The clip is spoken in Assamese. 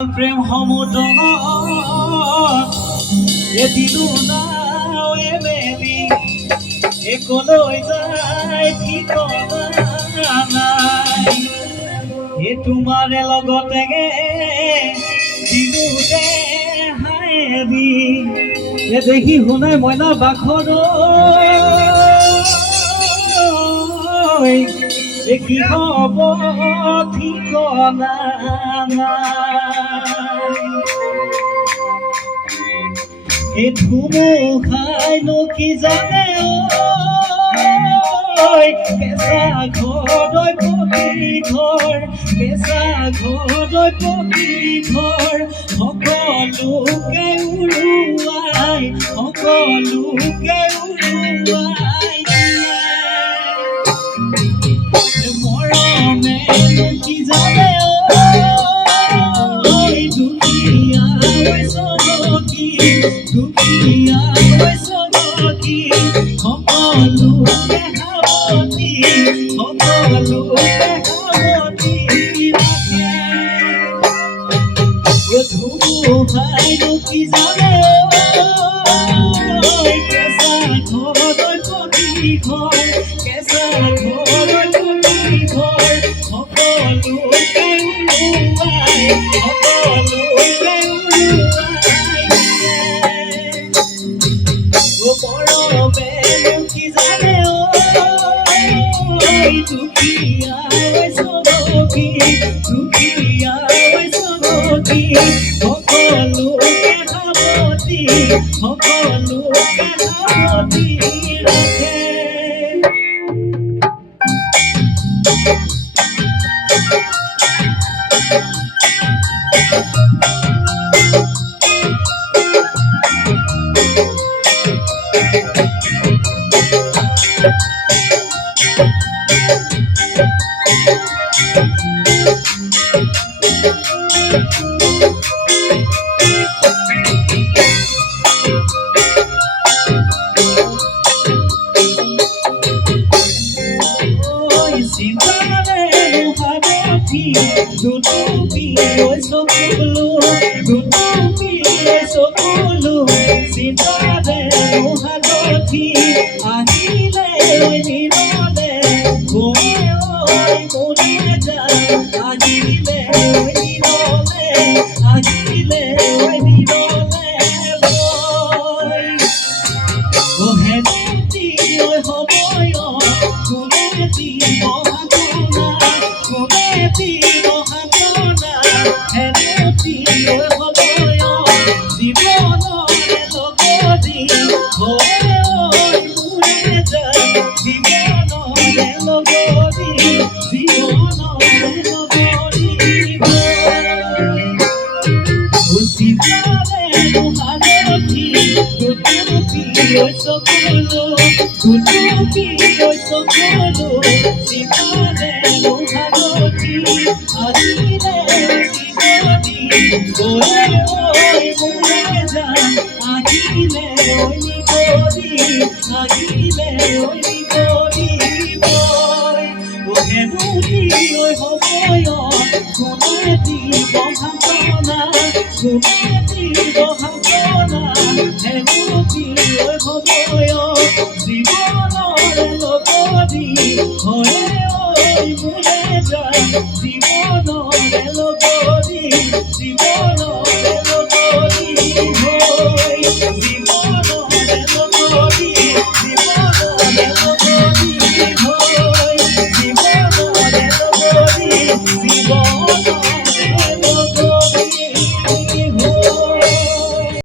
প্ৰেম সমুদ্ৰত এদিনো নাৱে মেলি একলৈ যায় ঠিকনা নাই এই তোমাৰে লগতে দিলোতে হায়েদি এ দেখি শুনাই মইনা বাখৰৈ এ কি হব ঠিকনা নাই এই ধুমুহাইনো কি জানে কেঁচা ঘৰলৈ পকী ঘৰ কেঁচা ঘৰলৈ পকী ঘৰ সকলোকে উৰুৱাই মৰমেনো কি জানে দুখীয়া চহকী দুখীয়া চহকী সকলোকে সাৱতি ৰাখে ধুমুহাইনো কি জানে কেঁচা ঘৰলৈ পকী ঘৰ কেঁচা ঘৰলৈ পকী ঘৰ সকলোকে উৰুৱাই মৰমেনো কি জানে দুখীয়া চহকী দুখীয়া চহকী সকলোকে সাৱতি ৰাখে দুটুপি চকুলো চিন্তাৰে মহাদধি আহিলে নিৰলে মনে যায় আহিলে নিৰলে হেতি সময় কোনেতি মহাজনা কোনেতি মহাজনা হেতি সময় জীৱনৰে লগদি মোৰে যায় জীৱনৰে লগদি চিন্তাৰে মহাদধি দুটুপি চকুলো চিন্তাৰে মহাদধি আহিলে নিৰদি মোৰে যায় আহিলে নিৰদি হেনুতি সময় কোনেতি মহাজনা কোনেতি